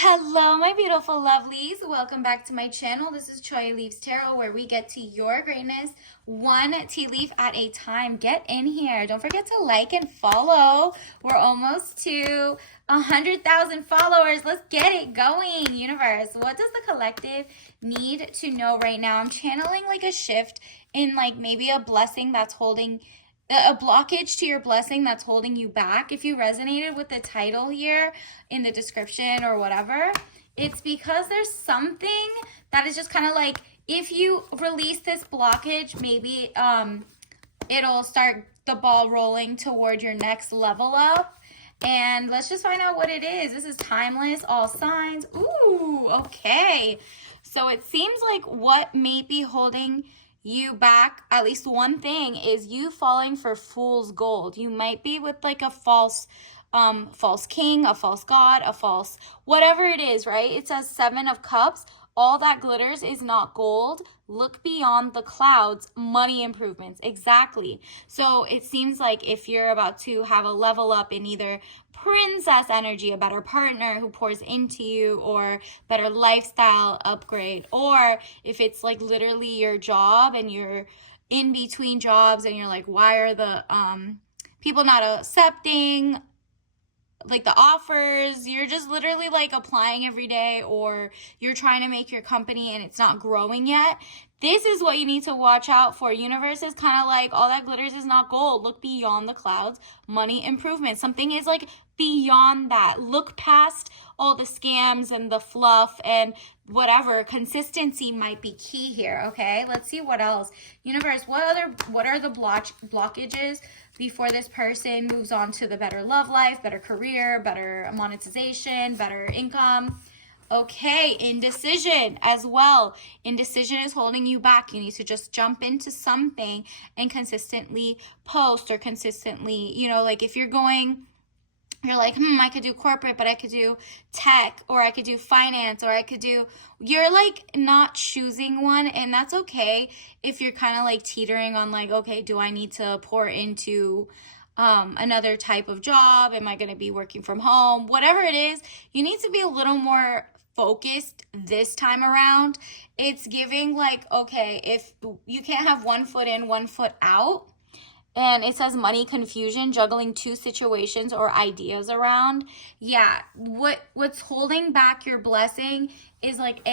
Hello, my beautiful lovelies. Welcome back to my channel. This is Choya Leaves Tarot, where we get to your greatness one tea leaf at a time. Get in here. Don't forget to like and follow. We're almost to 100,000 followers. Let's get it going, universe. What does the collective need to know right now? I'm channeling like a shift in like maybe a blessing that's holding a blockage to your blessing that's holding you back. If you resonated with the title here in the description or whatever, it's because there's something that is just kind of like, if you release this blockage, maybe it'll start the ball rolling toward your next level up. And let's just find out what it is. This is timeless, all signs. Ooh, okay. So it seems like what may be holding you back, at least one thing, is you falling for fool's gold. You might be with like a false king, a false god, a false whatever it is, right? It says 7 of Cups. All that glitters is not gold. Look beyond the clouds. Money improvements. Exactly. So it seems like if you're about to have a level up in either princess energy, a better partner who pours into you, or better lifestyle upgrade, or if it's like literally your job and you're in between jobs and you're like, why are the people not accepting like the offers? You're just literally like applying every day, or you're trying to make your company and it's not growing yet. This is what you need to watch out for. Universe is kind of like, all that glitters is not gold. Look beyond the clouds. Money improvement. Something is like beyond that. Look past all the scams and the fluff and whatever. Consistency might be key here. Okay, let's see what else. Universe, what are the blockages before this person moves on to the better love life, better career, better monetization, better income? Okay, indecision as well. Indecision is holding you back. You need to just jump into something and consistently post, or consistently, like if you're like, I could do corporate, but I could do tech, or I could do finance, or you're like not choosing one. And that's okay if you're kind of like teetering on like, okay, do I need to pour into another type of job? Am I going to be working from home? Whatever it is, you need to be a little more focused this time around. It's giving like, okay, if you can't have one foot in, one foot out. And it says money confusion, juggling 2 situations or ideas around. Yeah, what's holding back your blessing is like,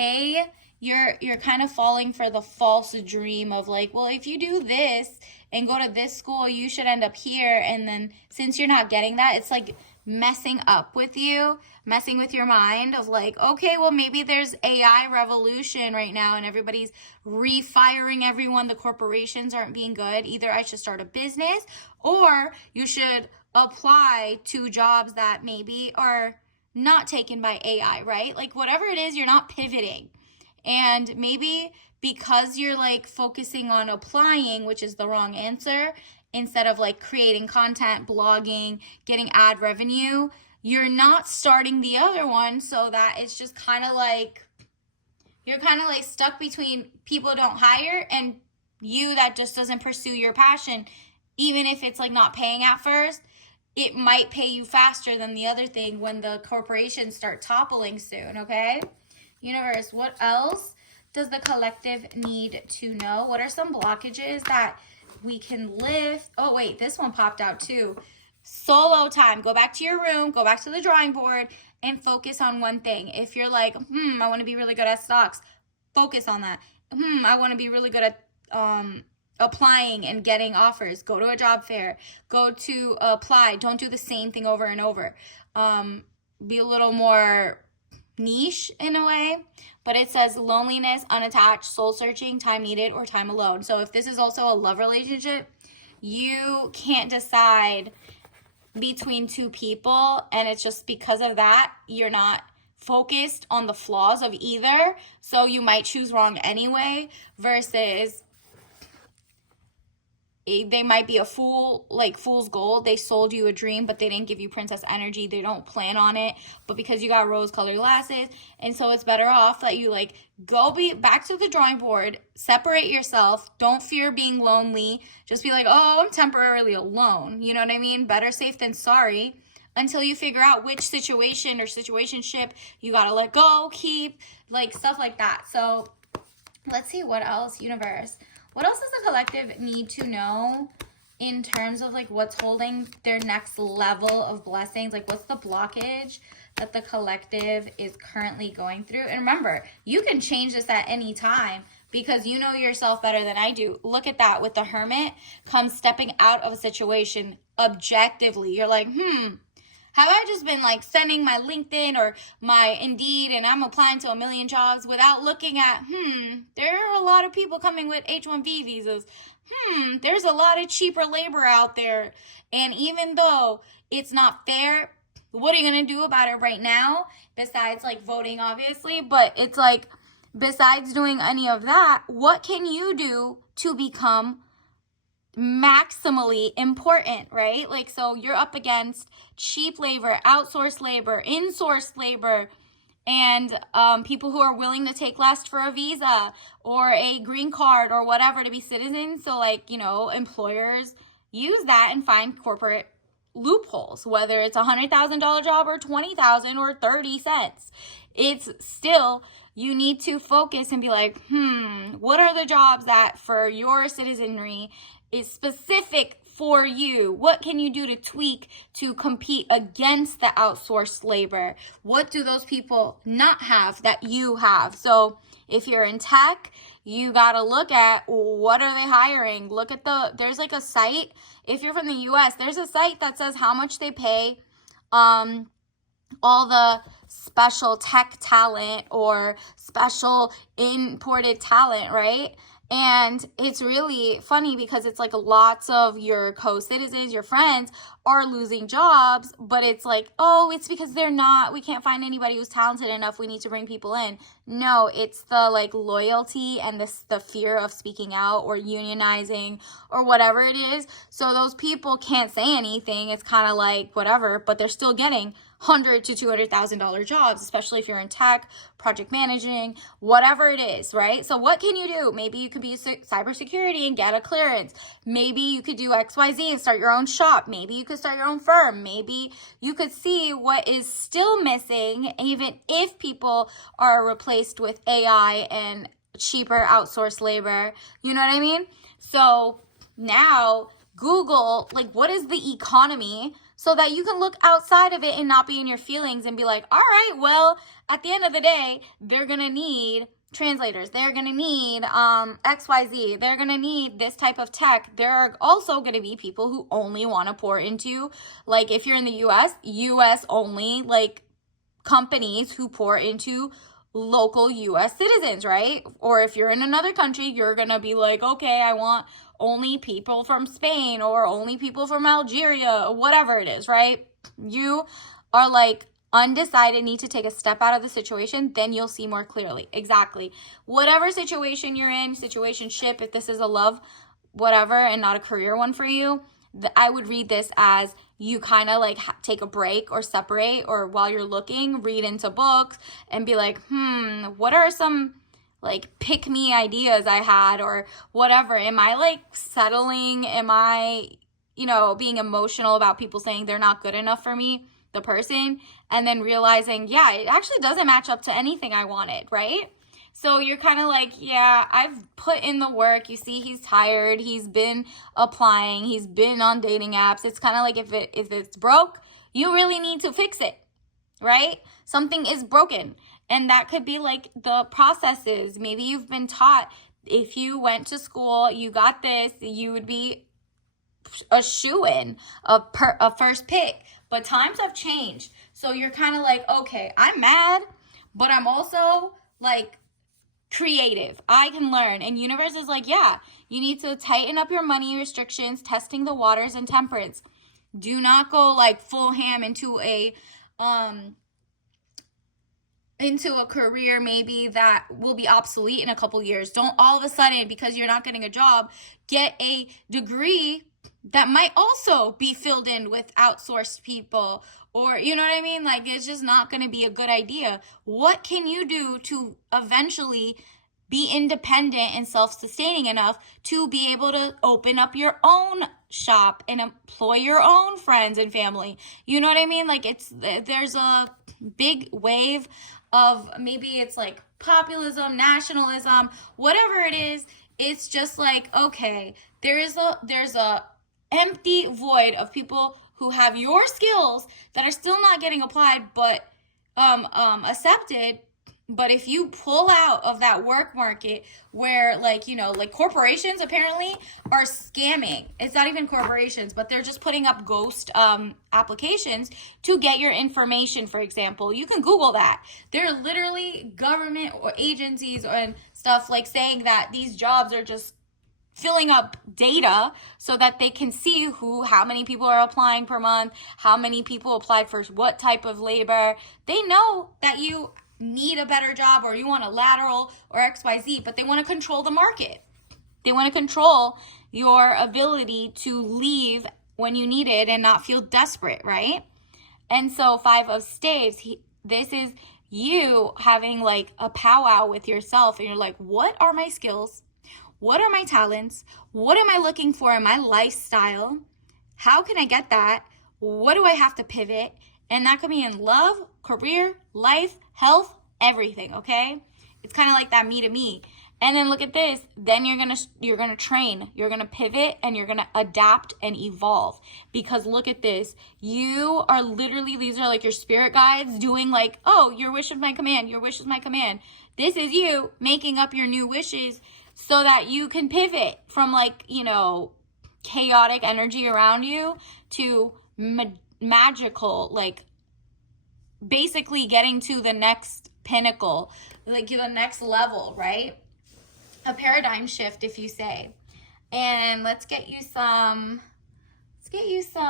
you're kind of falling for the false dream of like, well, if you do this and go to this school, you should end up here. And then since you're not getting that, it's like messing up with you, messing with your mind of like, okay, well, maybe there's AI revolution right now and everybody's refiring everyone. The corporations aren't being good. Either I should start a business, or you should apply to jobs that maybe are not taken by AI, right? Like whatever it is, you're not pivoting. And maybe because you're like focusing on applying, which is the wrong answer, instead of like creating content, blogging, getting ad revenue, you're not starting the other one, so that it's just kind of like, you're kind of like stuck between people don't hire and you that just doesn't pursue your passion. Even if it's like not paying at first, it might pay you faster than the other thing when the corporations start toppling soon, okay? Universe, what else does the collective need to know? What are some blockages that we can lift? Oh, wait, this one popped out too. Solo time. Go back to your room, go back to the drawing board, and focus on one thing. If you're like, I want to be really good at stocks, focus on that. I want to be really good at applying and getting offers. Go to a job fair. Go to apply. Don't do the same thing over and over. Be a little more niche in a way. But it says loneliness, unattached, soul searching, time needed, or time alone. So if this is also a love relationship, you can't decide between 2 people, and it's just because of that you're not focused on the flaws of either, so you might choose wrong anyway, versus they might be a fool, like fool's gold. They sold you a dream, but they didn't give you princess energy. They don't plan on it, but because you got rose-colored glasses, and so it's better off that you like go back to the drawing board, separate yourself. Don't fear being lonely. Just be like, oh, I'm temporarily alone. You know what I mean? Better safe than sorry. until you figure out which situation or situationship you gotta let go, keep, like stuff like that. So let's see what else, universe. What else does the collective need to know in terms of like what's holding their next level of blessings? Like what's the blockage that the collective is currently going through? And remember, you can change this at any time because you know yourself better than I do. Look at that with the Hermit, comes stepping out of a situation objectively. You're like, have I just been like sending my LinkedIn or my Indeed and I'm applying to a million jobs without looking at, there are a lot of people coming with H-1B visas. There's a lot of cheaper labor out there. And even though it's not fair, what are you going to do about it right now? Besides like voting, obviously, but it's like, besides doing any of that, what can you do to become maximally important, right? Like, so you're up against cheap labor, outsourced labor, insourced labor, and people who are willing to take less for a visa or a green card or whatever to be citizens. So like, you know, employers use that and find corporate loopholes, whether it's $100,000 job or $20,000 or 30 cents. It's still, you need to focus and be like, what are the jobs that for your citizenry is specific for you? What can you do to tweak to compete against the outsourced labor? What do those people not have that you have? So if you're in tech, you got to look at what are they hiring? Look at there's like a site. If you're from the US, there's a site that says how much they pay all the special tech talent or special imported talent, right? And it's really funny because it's like lots of your co-citizens, your friends are losing jobs, but it's like, oh, it's because we can't find anybody who's talented enough. We need to bring people in. No, it's the like loyalty and the fear of speaking out or unionizing or whatever it is. So those people can't say anything. It's kind of like whatever, but they're still getting $100,000 to $200,000 jobs, especially if you're in tech, project managing, whatever it is, right? So what can you do? Maybe you could be cybersecurity and get a clearance. Maybe you could do XYZ and start your own shop. Maybe you could start your own firm. Maybe you could see what is still missing, even if people are replaced with AI and cheaper outsourced labor. You know what I mean? So now Google, like, what is the economy, so that you can look outside of it and not be in your feelings and be like, all right, well, at the end of the day, they're going to need translators. They're going to need XYZ. They're going to need this type of tech. There are also going to be people who only want to pour into, like if you're in the US only, like companies who pour into local US citizens, right? Or if you're in another country, you're going to be like, okay, I want only people from Spain or only people from Algeria, or whatever it is, right? You are like undecided, need to take a step out of the situation, then you'll see more clearly. Exactly. Whatever situation you're in, situationship, if this is a love, whatever, and not a career one for you, I would read this as you kind of like take a break or separate, or while you're looking, read into books and be like, what are some like pick me ideas I had or whatever? Am I like settling? Am I, being emotional about people saying they're not good enough for me, the person, and then realizing, yeah, it actually doesn't match up to anything I wanted, right? So you're kind of like, yeah, I've put in the work. You see, he's tired. He's been applying. He's been on dating apps. It's kind of like if it's broke, you really need to fix it, right? Something is broken. And that could be like the processes. Maybe you've been taught if you went to school, you got this, you would be a shoo-in, a first pick. But times have changed. So you're kind of like, okay, I'm mad, but I'm also like creative. I can learn. And universe is like, yeah, you need to tighten up your money restrictions, testing the waters, and temperance. Do not go like full ham into a career maybe that will be obsolete in a couple years. Don't all of a sudden, because you're not getting a job, get a degree that might also be filled in with outsourced people, or you know what I mean? Like, it's just not going to be a good idea. What can you do to eventually be independent and self-sustaining enough to be able to open up your own shop and employ your own friends and family. You know what I mean? Like, there's a big wave of, maybe it's like populism, nationalism, whatever it is. It's just like, okay, there's a empty void of people who have your skills that are still not getting applied, but accepted. But if you pull out of that work market where, like, you know, like corporations apparently are scamming. It's not even corporations, but they're just putting up ghost applications to get your information, for example. You can Google that. There are literally government or agencies and stuff like saying that these jobs are just filling up data so that they can see how many people are applying per month, how many people applied for what type of labor. They know that you need a better job or you want a lateral or XYZ, but they want to control the market. They want to control your ability to leave when you need it and not feel desperate, right? And so 5 of Staves, this is you having like a powwow with yourself, and you're like, what are my skills? What are my talents? What am I looking for in my lifestyle? How can I get that? What do I have to pivot? And that could be in love, career, life, health, everything, okay? It's kind of like that me to me. And then look at this. Then you're gonna train. You're gonna pivot and you're gonna adapt and evolve. Because look at this. You are literally, these are like your spirit guides doing like, oh, your wish is my command. Your wish is my command. This is you making up your new wishes so that you can pivot from, like, you know, chaotic energy around you to magical, like basically getting to the next pinnacle, like the next level, right? A paradigm shift, if you say. And let's get you some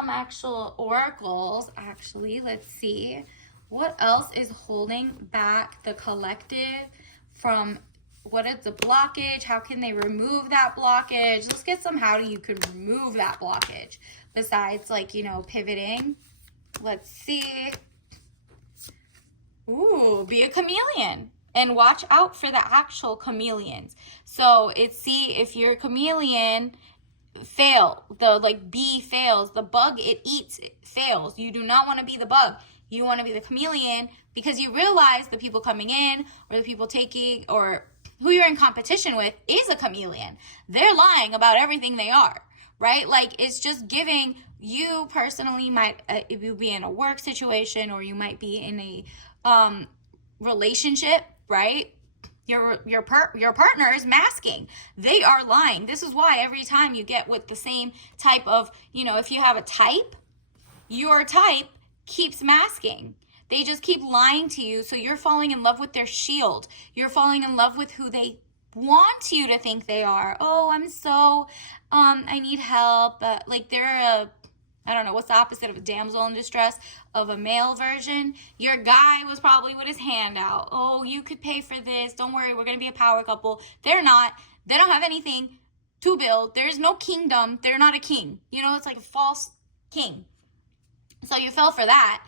actual oracles. Actually, let's see what else is holding back the collective from, what is the blockage? How can they remove that blockage? Let's get some how you can remove that blockage besides, like, you know, pivoting. Let's see. Ooh, be a chameleon and watch out for the actual chameleons. So it's, see, if your chameleon the bee fails, the bug it eats it fails. You do not want to be the bug. You want to be the chameleon, because you realize the people coming in or the people taking or who you're in competition with is a chameleon. They're lying about everything they are, right? Like, it's just giving you personally might, if you be in a work situation or you might be in a relationship, right? Your partner is masking. They are lying. This is why every time you get with the same type of, you know, if you have a type, your type keeps masking. They just keep lying to you. So you're falling in love with their shield. You're falling in love with who they want you to think they are. Oh, I'm so, I need help. Like, they're I don't know, what's the opposite of a damsel in distress, of a male version? Your guy was probably with his hand out. Oh, you could pay for this. Don't worry, we're going to be a power couple. They're not. They don't have anything to build. There's no kingdom. They're not a king. You know, it's like a false king. So you fell for that.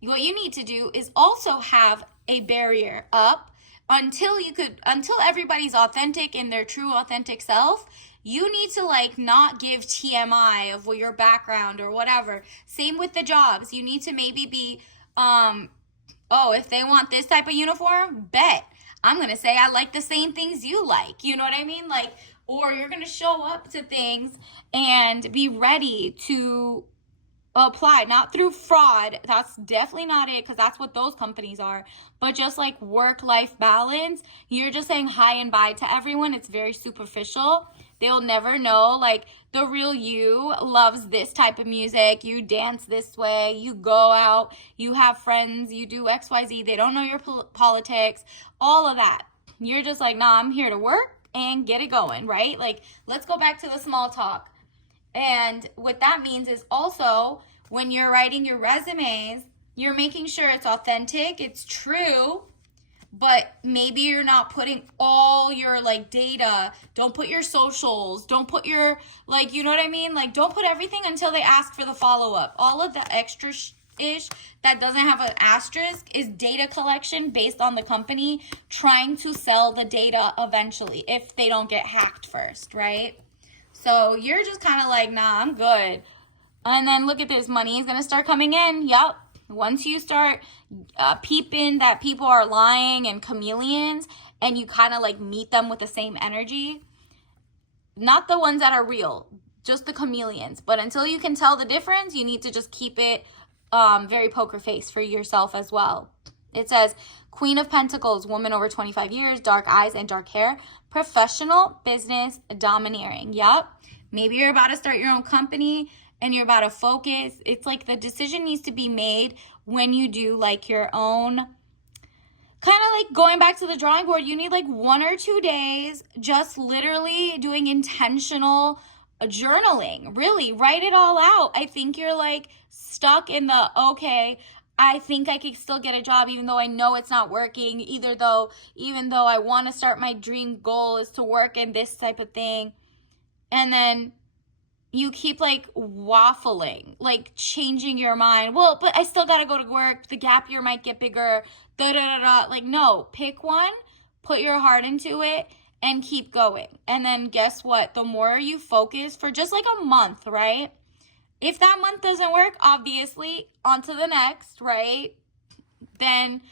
What you need to do is also have a barrier up until everybody's authentic in their true authentic self. You need to, like, not give TMI of your background or whatever. Same with the jobs. You need to maybe be, oh, if they want this type of uniform, bet. I'm going to say I like the same things you like. You know what I mean? Like, or you're going to show up to things and be ready to apply, not through fraud. That's definitely not it, because that's what those companies are. But just like work-life balance, you're just saying hi and bye to everyone. It's very superficial. They'll never know, like, the real you loves this type of music. You dance this way. You go out. You have friends. You do XYZ. They don't know your politics. All of that. You're just like, nah, I'm here to work and get it going, right? Like, let's go back to the small talk. And what that means is also, when you're writing your resumes, you're making sure it's authentic, it's true, but maybe you're not putting all your, like, data. Don't put your socials. Don't put your, like, you know what I mean? Like, don't put everything until they ask for the follow-up. All of the extra ish that doesn't have an asterisk is data collection based on the company trying to sell the data eventually if they don't get hacked first, right? So you're just kind of like, nah, I'm good. And then look at this, money is going to start coming in. Yup. Once you start peeping that people are lying and chameleons, and you kind of like meet them with the same energy, not the ones that are real, just the chameleons. But until you can tell the difference, you need to just keep it very poker face for yourself as well. It says, Queen of Pentacles, woman over 25 years, dark eyes and dark hair, professional, business, domineering. Yup. Maybe you're about to start your own company and you're about to focus. It's like the decision needs to be made when you do like your own, kind of like going back to the drawing board. You need like 1 or 2 days just literally doing intentional journaling. Really write it all out. I think you're like stuck in the, okay, I think I could still get a job even though I know it's not working, even though I want to start, my dream goal is to work in this type of thing. And then you keep like waffling, like changing your mind. Well, but I still got to go to work. The gap year might get bigger. Like, no, pick one, put your heart into it and keep going. And then guess what? The more you focus for just like a month, right? If that month doesn't work, obviously, on to the next, right? Then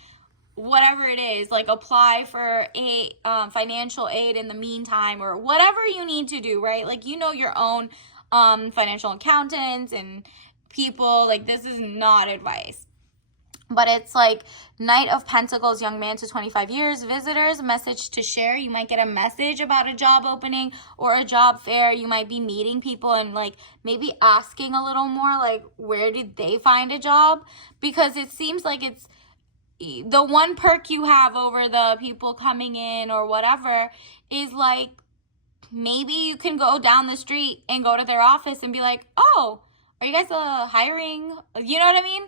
whatever it is, like apply for a financial aid in the meantime or whatever you need to do, right? Like, you know, your own financial accountants and people. Like, this is not advice. But it's like Knight of Pentacles, young man to 25 years, visitors, message to share. You might get a message about a job opening or a job fair. You might be meeting people and like maybe asking a little more like, where did they find a job? Because it seems like it's the one perk you have over the people coming in or whatever is like, maybe you can go down the street and go to their office and be like, oh, are you guys hiring? You know what I mean?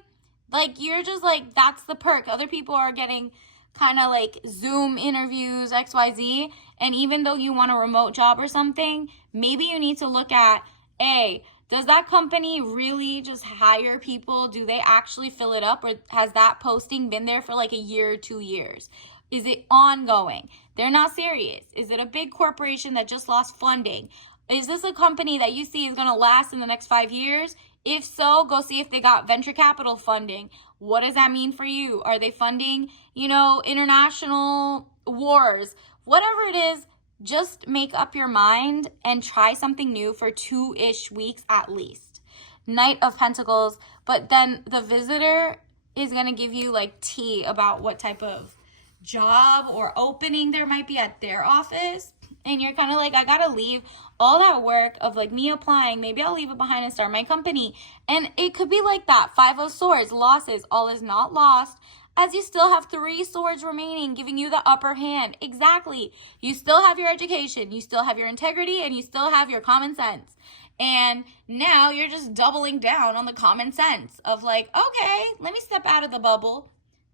Like, you're just like, that's the perk. Other people are getting kind of like Zoom interviews, XYZ. And even though you want a remote job or something, maybe you need to look at, A, does that company really just hire people? Do they actually fill it up? Or has that posting been there for like a year or 2 years? Is it ongoing? They're not serious. Is it a big corporation that just lost funding? Is this a company that you see is going to last in the next 5 years? If so, go see if they got venture capital funding. What does that mean for you? Are they funding, international wars? Whatever it is, just make up your mind and try something new for 2-ish weeks at least. Knight of Pentacles, but then the visitor is going to give you like tea about what type of job or opening there might be at their office. And you're kind of like, I got to leave all that work of like me applying. Maybe I'll leave it behind and start my company. And it could be like that. 5 of Swords, losses. All is not lost, as you still have 3 swords remaining, giving you the upper hand. Exactly. You still have your education. You still have your integrity. And you still have your common sense. And now you're just doubling down on the common sense of like, okay, let me step out of the bubble.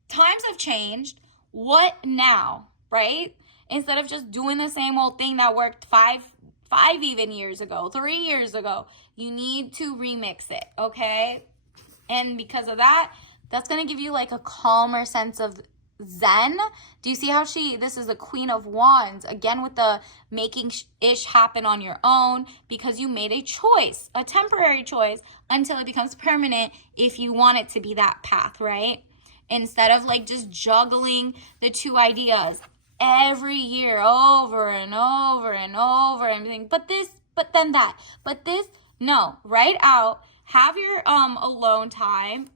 Times have changed. What now, right? Instead of just doing the same old thing that worked five even years ago, 3 years ago, you need to remix it, okay? And because of that, that's going to give you like a calmer sense of zen. Do you see how this is the Queen of Wands, again with the making ish happen on your own because you made a choice, a temporary choice, until it becomes permanent if you want it to be that path, right? Instead of like just juggling the 2 ideas every year over and over and over and everything. But this, but then that, but this. No, write out, have your alone time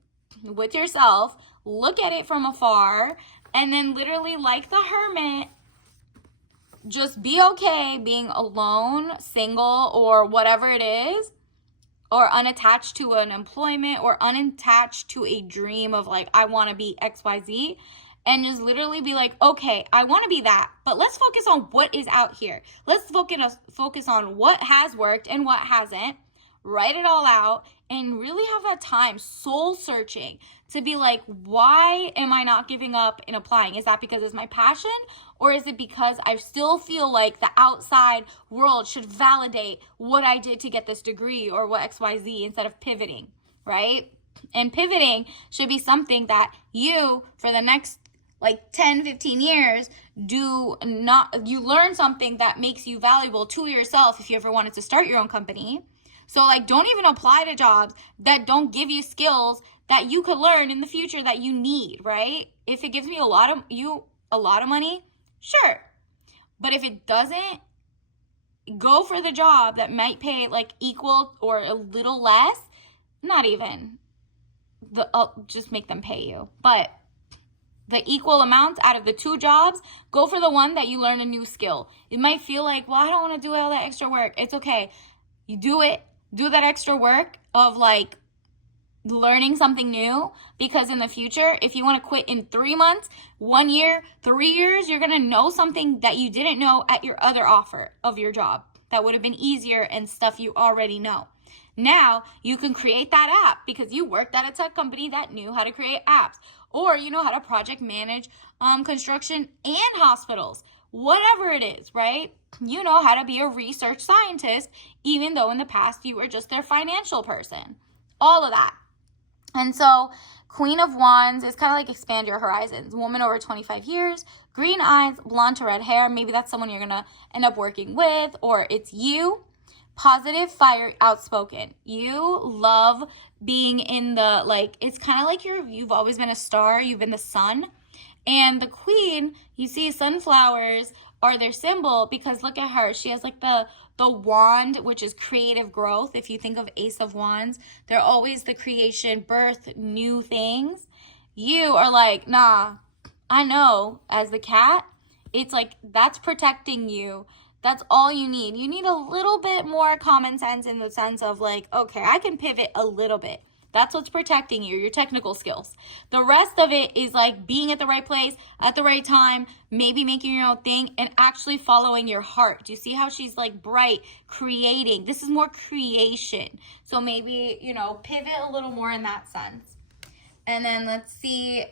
with yourself, look at it from afar, and then literally like the hermit, just be okay being alone, single, or whatever it is, or unattached to an employment or unattached to a dream of like, I want to be XYZ. And just literally be like, okay, I want to be that, but let's focus on what is out here. Let's focus on what has worked and what hasn't. Write it all out and really have that time soul searching to be like, why am I not giving up in applying? Is that because it's my passion, or is it because I still feel like the outside world should validate what I did to get this degree or what XYZ instead of pivoting, right? And pivoting should be something that you, for the next like 10, 15 years, you learn something that makes you valuable to yourself if you ever wanted to start your own company. So like, don't even apply to jobs that don't give you skills that you could learn in the future that you need, right? If it gives me a lot of money, sure. But if it doesn't, go for the job that might pay like equal or a little less. Not even. Just make them pay you. But the equal amount out of the two jobs, go for the one that you learn a new skill. It might feel like, well, I don't want to do all that extra work. It's okay. You do it. Do that extra work of like learning something new, because in the future, if you want to quit in 3 months, 1 year, 3 years, you're going to know something that you didn't know at your other offer of your job that would have been easier and stuff you already know. Now you can create that app because you worked at a tech company that knew how to create apps, or you know how to project manage construction and hospitals, whatever it is, right? You know how to be a research scientist, even though in the past you were just their financial person, all of that. And so Queen of Wands is kind of like expand your horizons. Woman over 25 years, green eyes, blonde to red hair. Maybe that's someone you're going to end up working with, or it's you. Positive, fire, outspoken. You love being in the, like, it's kind of like you've always been a star. You've been the sun. And the queen, you see sunflowers are their symbol because look at her. She has like the wand, which is creative growth. If you think of Ace of Wands, they're always the creation, birth, new things. You are like, nah, I know, as the cat, it's like that's protecting you. That's all you need. You need a little bit more common sense in the sense of like, okay, I can pivot a little bit. That's what's protecting you, your technical skills. The rest of it is like being at the right place at the right time, maybe making your own thing and actually following your heart. Do you see how she's like bright, creating? This is more creation. So maybe, pivot a little more in that sense. And then let's see,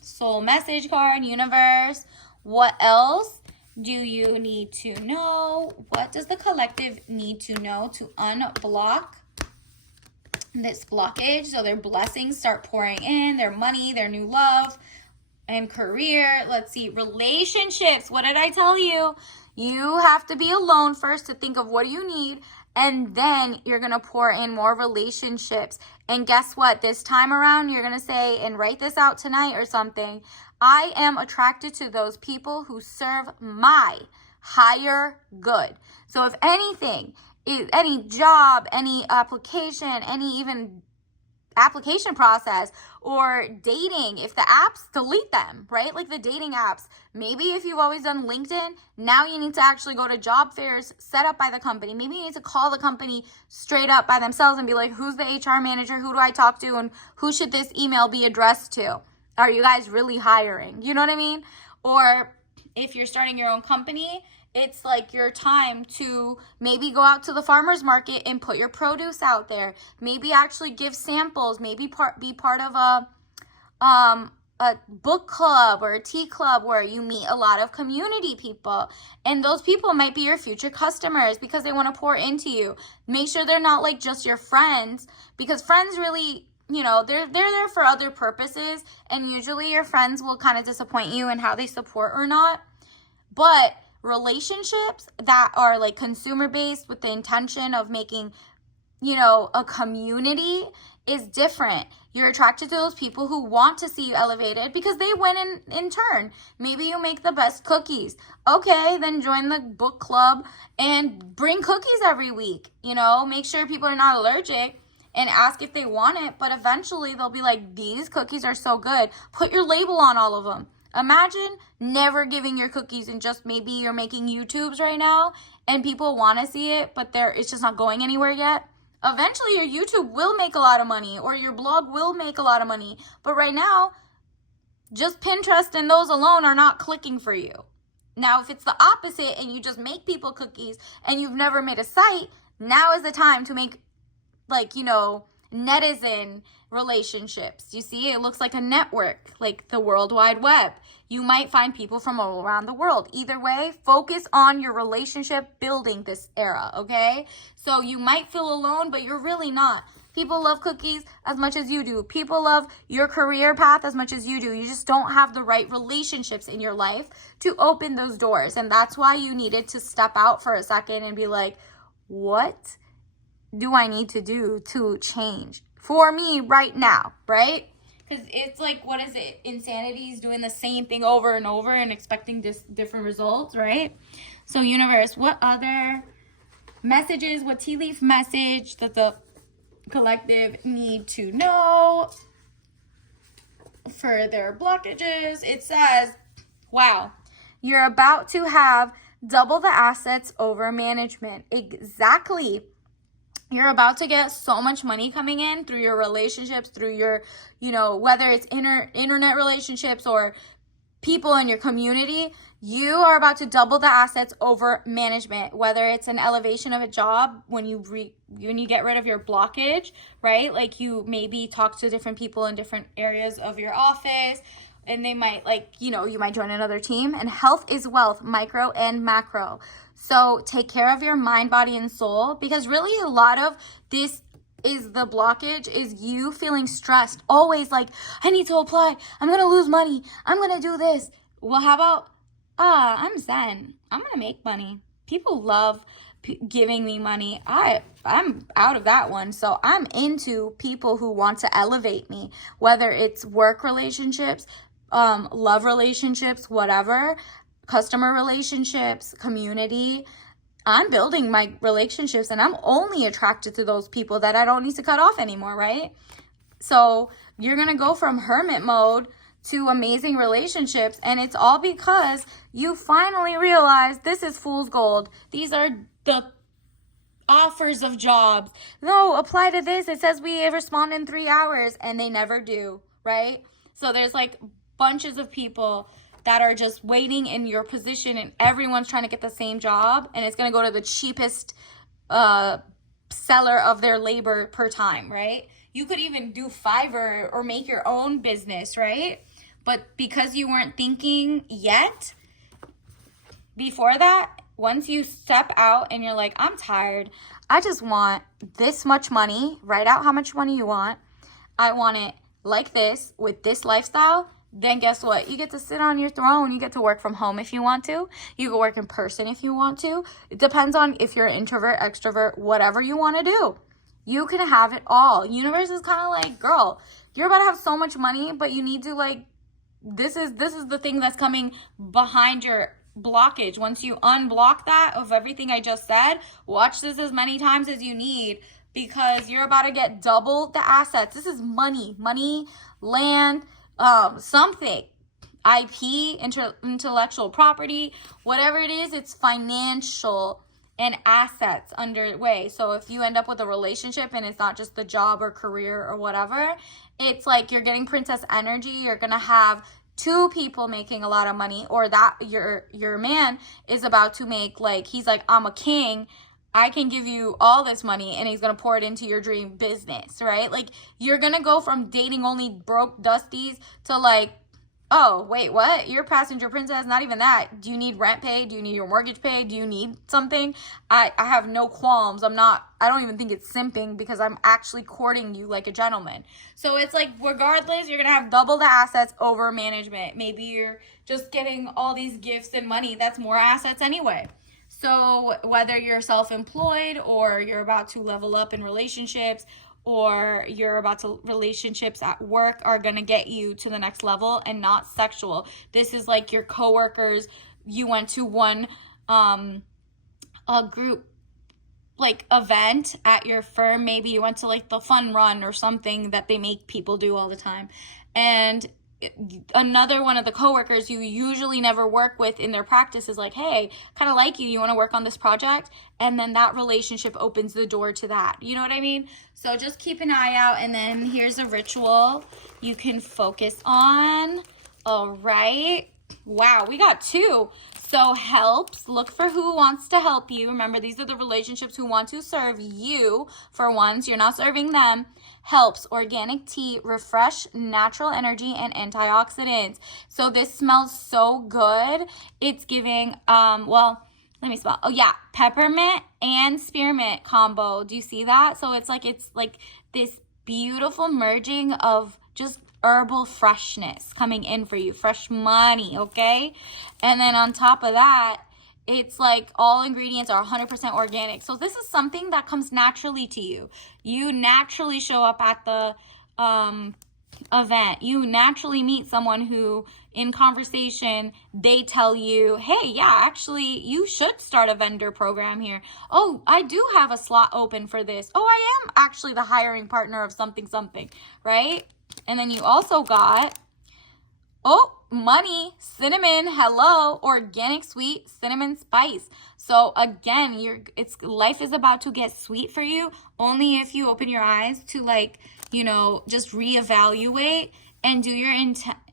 soul message card, universe. What else do you need to know? What does the collective need to know to unblock this blockage? So their blessings start pouring in, their money, their new love and career. Let's see, relationships. What did I tell you? You have to be alone first to think of what do you need, and then you're going to pour in more relationships. And guess what? This time around, you're going to say, and write this out tonight or something, I am attracted to those people who serve my higher good. So if anything, any job, any application, any even application process or dating, if the apps, delete them, right? Like the dating apps. Maybe if you've always done LinkedIn, now you need to actually go to job fairs set up by the company. Maybe you need to call the company straight up by themselves and be like, who's the HR manager? Who do I talk to? And who should this email be addressed to? Are you guys really hiring? You know what I mean? Or if you're starting your own company, it's like your time to maybe go out to the farmer's market and put your produce out there. Maybe actually give samples. Maybe be part of a book club or a tea club where you meet a lot of community people. And those people might be your future customers because they want to pour into you. Make sure they're not like just your friends, because friends really, they're there for other purposes. And usually your friends will kind of disappoint you in how they support or not. But relationships that are like consumer based with the intention of making, a community is different. You're attracted to those people who want to see you elevated because they win in turn. Maybe you make the best cookies. Okay, then join the book club and bring cookies every week. Make sure people are not allergic and ask if they want it. But eventually they'll be like, these cookies are so good. Put your label on all of them. Imagine never giving your cookies and just maybe you're making YouTubes right now and people want to see it, but it's just not going anywhere yet. Eventually your YouTube will make a lot of money or your blog will make a lot of money. But right now, just Pinterest and those alone are not clicking for you. Now, if it's the opposite and you just make people cookies and you've never made a site, now is the time to make netizen relationships. You see, it looks like a network, like the World Wide Web. You might find people from all around the world. Either way, focus on your relationship building this era, okay? So you might feel alone, but you're really not. People love cookies as much as you do. People love your career path as much as you do. You just don't have the right relationships in your life to open those doors. And that's why you needed to step out for a second and be like, what do I need to do to change for me right now, right? Because it's like, what is it? Insanity is doing the same thing over and over and expecting different results, right? So universe, what other messages, what tea leaf message that the collective need to know for their blockages? It says, wow, you're about to have double the assets over management. Exactly. You're about to get so much money coming in through your relationships, through your, whether it's internet relationships or people in your community. You are about to double the assets over management, whether it's an elevation of a job when you get rid of your blockage, right? Like you maybe talk to different people in different areas of your office, and they might you might join another team. And health is wealth, micro and macro. So take care of your mind, body, and soul, because really a lot of this is the blockage is you feeling stressed. Always like, I need to apply. I'm going to lose money. I'm going to do this. Well, how about, I'm zen. I'm going to make money. People love giving me money. I'm out of that one. So I'm into people who want to elevate me, whether it's work relationships, love relationships, whatever, customer relationships, community. I'm building my relationships and I'm only attracted to those people that I don't need to cut off anymore, right? So you're going to go from hermit mode to amazing relationships, and it's all because you finally realize this is fool's gold. These are the offers of jobs. No, apply to this. It says we respond in 3 hours, and they never do, right? So there's like bunches of people that are just waiting in your position, and everyone's trying to get the same job, and it's going to go to the cheapest seller of their labor per time, right? You could even do Fiverr or make your own business, right? But because you weren't thinking yet before that, once you step out and you're like, I'm tired, I just want this much money, write out how much money you want, I want it like this with this lifestyle, then guess what? You get to sit on your throne. You get to work from home if you want to. You can work in person if you want to. It depends on if you're an introvert, extrovert, whatever you want to do. You can have it all. Universe is kind of like, girl, you're about to have so much money, but you need to this is the thing that's coming behind your blockage. Once you unblock that of everything I just said, watch this as many times as you need, because you're about to get double the assets. This is money, land, something, IP, intellectual property, whatever it is, it's financial and assets underway. So if you end up with a relationship and it's not just the job or career or whatever, it's like you're getting princess energy. You're going to have 2 people making a lot of money, or that your man is about to make, he's like, I'm a king. I can give you all this money, and he's going to pour it into your dream business, right? You're going to go from dating only broke dusties to oh, wait, what? You're passenger princess? Not even that. Do you need rent paid? Do you need your mortgage paid? Do you need something? I have no qualms. I don't even think it's simping, because I'm actually courting you like a gentleman. So it's regardless, you're going to have double the assets over management. Maybe you're just getting all these gifts and money. That's more assets anyway. So whether you're self-employed or you're about to level up in relationships, or relationships at work are going to get you to the next level, and not sexual. This is like your coworkers. You went to one a group event at your firm. Maybe you went to the fun run or something that they make people do all the time. And another one of the coworkers you usually never work with in their practice is like, hey, kind of like you want to work on this project? And then that relationship opens the door to that. You know what I mean? So just keep an eye out. And then here's a ritual you can focus on. All right. Wow, we got 2. So helps, look for who wants to help you. Remember, these are the relationships who want to serve you for once. You're not serving them. Helps, organic tea, refresh, natural energy, and antioxidants. So this smells so good. It's giving, let me spell. Oh yeah, peppermint and spearmint combo. Do you see that? So it's like this beautiful merging of just herbal freshness coming in for you, fresh money, okay? And then on top of that, it's like all ingredients are 100% organic. So this is something that comes naturally to you. You naturally show up at the event. You naturally meet someone who, in conversation, they tell you, hey, yeah, actually, you should start a vendor program here. Oh, I do have a slot open for this. Oh, I am actually the hiring partner of something, right? And then you also got, oh, money, cinnamon, hello, organic sweet cinnamon spice. So again, life is about to get sweet for you only if you open your eyes to, like, you know, just reevaluate and do your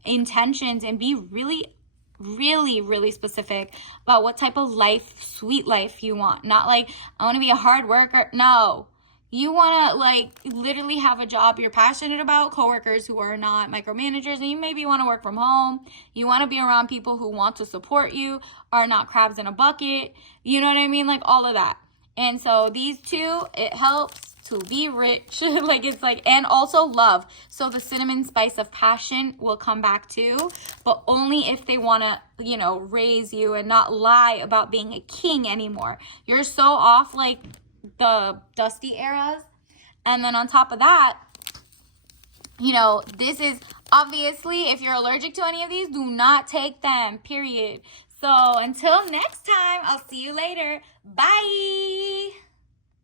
intentions and be really, really, really specific about what type of life, sweet life you want. Not like, I want to be a hard worker. No. You want to, like, literally have a job you're passionate about, coworkers who are not micromanagers, and you maybe want to work from home. You want to be around people who want to support you, are not crabs in a bucket. You know what I mean? Like, all of that. And so these two, it helps to be rich. Like, it's like, and also love. So the cinnamon spice of passion will come back too, but only if they want to, you know, raise you and not lie about being a king anymore. You're so off, like, the dusty eras. And then on top of that, you know, this is obviously, if you're allergic to any of these, do not take them, period. So until next time, I'll see you later. Bye.